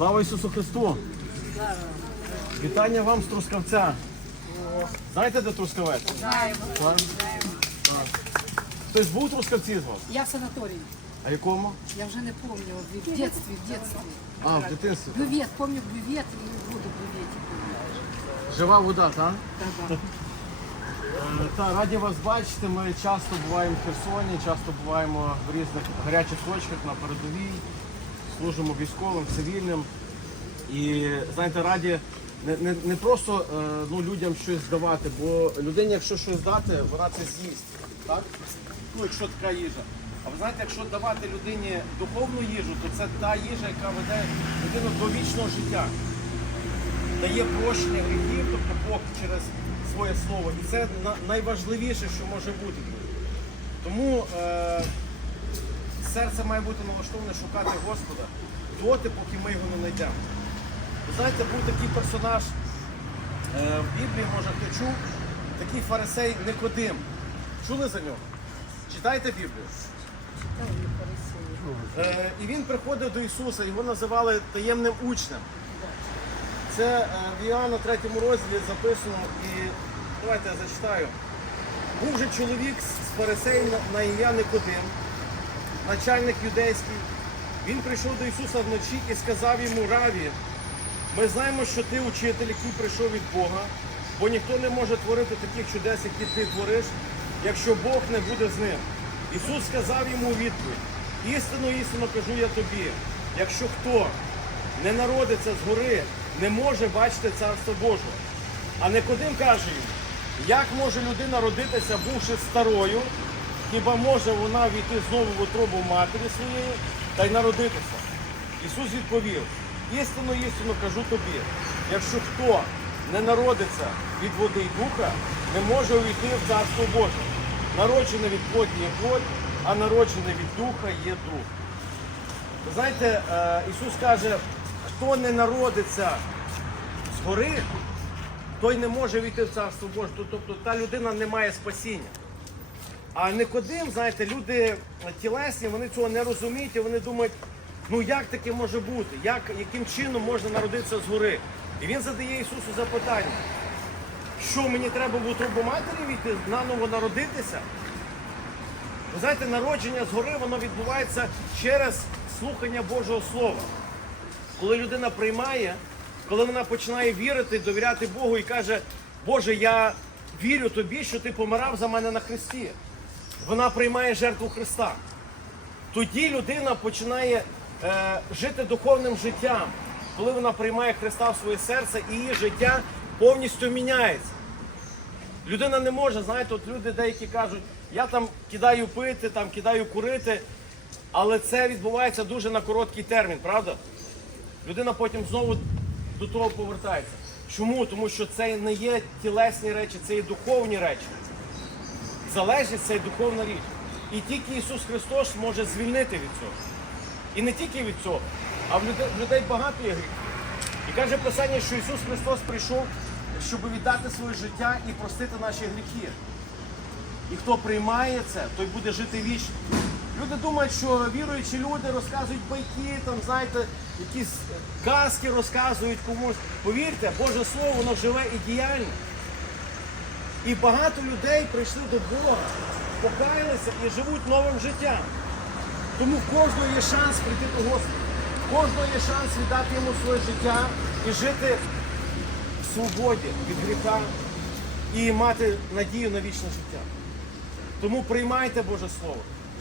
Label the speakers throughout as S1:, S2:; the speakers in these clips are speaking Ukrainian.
S1: Слава Ісусу Христу! Вітання вам з Трускавця. Знаєте, де Трускавець?
S2: Знаємо.
S1: Так? Так. Хтось був у Трускавці з вас?
S2: Я в санатории.
S1: А якому?
S2: Я уже не помню. В детстве, в детстве.
S1: А, в дитинстві.
S2: Бювет, помню бювет и воду в.
S1: Жива вода, так?
S2: Да-да.
S1: Е, Та, раді вас бачити. Ми часто буваємо в Херсоні, часто буваємо в різних гарячих точках на передовій, служимо військовим, цивільним. І знаєте, раді не, не, не просто е, ну, людям щось здавати, бо людині, якщо щось дати, вона це з'їсть. Так? Ну, якщо така їжа. А ви знаєте, якщо давати людині духовну їжу, то це та їжа, яка веде людину до вічного життя дає прощення гріхів, тобто Бог через своє слово. І це найважливіше, що може бути. Тому е, серце має бути налаштоване шукати Господа доти, поки ми його не знайдемо. Ви знаєте, був такий персонаж е, в Біблії, може хто чув, такий фарисей Никодим. Чули за нього? Читайте Біблію. Е, і він приходив до Ісуса, його називали таємним учнем. Це е, в Іоанна 3 розділі записано, і давайте я зачитаю. Був же чоловік з фарисеїв на- на ім'я Никодим, начальник юдейський. Він прийшов до Ісуса вночі і сказав йому Раві, ми знаємо, що ти учитель, який прийшов від Бога, бо ніхто не може творити таких чудес, які ти твориш, якщо Бог не буде з ним. Ісус сказав йому відповідь, істину, істину кажу я тобі, якщо хто не народиться згори, не може бачити Царство Боже. А Никодим каже йому, як може людина родитися, бувши старою, хіба може вона війти знову в утробу матері своєї та й народитися? Ісус відповів, істину, істину кажу тобі, якщо хто не народиться від води й духа, не може увійти в Царство Боже. Народжене від плоті є плоть, а народжене від духа є дух. Ви знаєте, е, Ісус каже, хто не народиться згори, той не може війти в Царство Боже. Тобто та людина не має спасіння. А Никодим, знаєте, люди тілесні, вони цього не розуміють і вони думають, ну як таке може бути? Як, яким чином можна народитися згори? І він задає Ісусу запитання, що мені треба в утробу матері війти, наново народитися? Ви знаєте, народження згори воно відбувається через слухання Божого Слова. Коли людина приймає, коли вона починає вірити, довіряти Богу і каже, Боже, я вірю тобі, що ти помирав за мене на Христі. Вона приймає жертву Христа. Тоді людина починає е, жити духовним життям, коли вона приймає Христа в своє серце і її життя повністю міняється. Людина не може, знаєте, от люди деякі кажуть, я там кидаю пити, там кидаю курити, але це відбувається дуже на короткий термін, правда? Людина потім знову до того повертається. Чому? Тому що це не є тілесні речі, це є духовні речі. Залежність це духовна річ. І тільки Ісус Христос може звільнити від цього. І не тільки від цього, а в людей, в людей багато є гріхів. І каже Писання, що Ісус Христос прийшов, щоб віддати своє життя і простити наші гріхи. І хто приймає це, той буде жити вічно. Люди думають, що віруючі люди розказують байки, там, знаєте, якісь казки розказують комусь. Повірте, Боже Слово, воно живе і діяльне. І багато людей прийшли до Бога, покаялися і живуть новим життям. Тому в кожного є шанс прийти до Господа. В кожного є шанс віддати йому своє життя і жити в свободі від гріха і мати надію на вічне життя. Тому приймайте Боже Слово,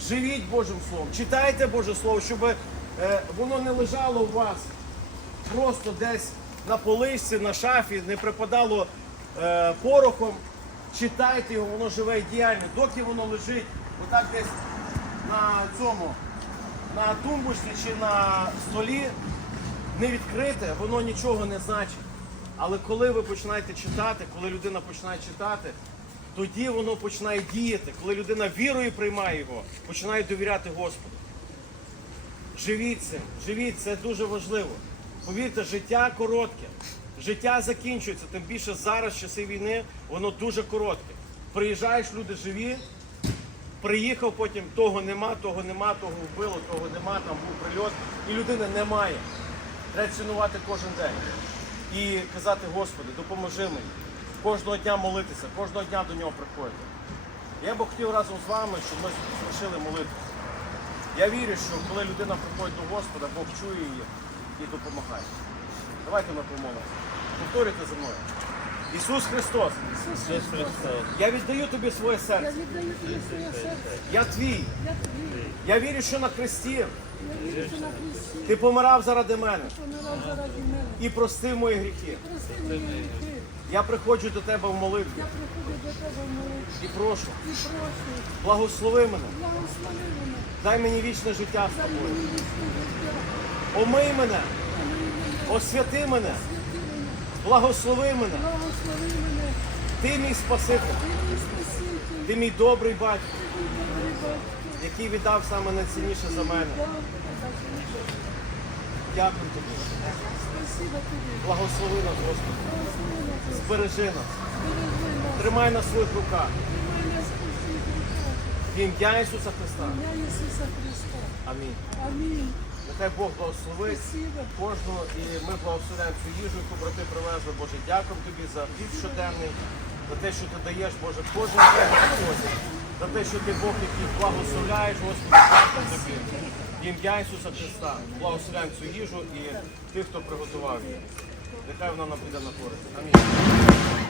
S1: живіть Божим Словом, читайте Боже Слово, щоб е, воно не лежало у вас просто десь на поличці, на шафі, не припадало е, порохом. Читайте його, воно живе і діяльне, доки воно лежить отак десь на цьому, на тумбочці чи на столі, не відкрите, воно нічого не значить. Але коли ви починаєте читати, коли людина починає читати, тоді воно починає діяти. Коли людина вірою приймає його, починає довіряти Господу. Живіть цим, живіть, це дуже важливо. Повірте, життя коротке. Життя закінчується, тим більше зараз, часи війни, воно дуже коротке. Приїжджаєш, люди живі, приїхав, потім того нема, того нема, того вбило, того нема, там був прильот, і людини немає. Треба цінувати кожен день. І казати, Господи, допоможи мені. Кожного дня молитися, кожного дня до нього приходити. Я би хотів разом з вами, щоб ми звершили молитву. Я вірю, що коли людина приходить до Господа, Бог чує її і допомагає. Давайте ми помолимося. Повторюйте за мною. Ісус Христос,
S2: Ісус Христос,
S1: я віддаю тобі своє
S2: я
S1: серце.
S2: віддаю тобі своє серце.
S1: Я твій.
S2: Я тобі.
S1: Я вірю, що на Христі
S2: Я
S1: ти помирав заради мене і простив мої гріхи. Я приходжу до тебе в молитві
S2: Я приходжу до тебе в молитві
S1: і прошу,
S2: і прошу,
S1: благослови мене,
S2: благослови мене.
S1: дай мені вічне життя з тобою. Омий мене. освяти мене. Благослови мене.
S2: Благослови мене.
S1: Ти мій Спаситель,
S2: Ти мій Спаситель.
S1: ти мій добрий батько,
S2: добрий батько.
S1: який віддав саме найцінніше за мене. Дякую тобі.
S2: Спасибо тобі.
S1: Благослови нас, Господи. Збережи нас,
S2: Бережи нас.
S1: тримай на своїх руках.
S2: Тримай.
S1: В ім'я Ісуса Христа.
S2: Ім'я Ісуса Христа.
S1: Амінь. Нехай Бог благословить кожного і ми благословляємо цю їжу, яку брати привезли. Боже, дякуємо тобі за хліб щоденний, за те, що ти даєш, Боже, кожен день Господь, за те, що ти Бог, який благословляєш, Господи, дякуємо тобі. Ім'я Ісуса Христа благословляємо цю їжу і тих, хто приготував її. Нехай вона нам піде на користь. Амінь.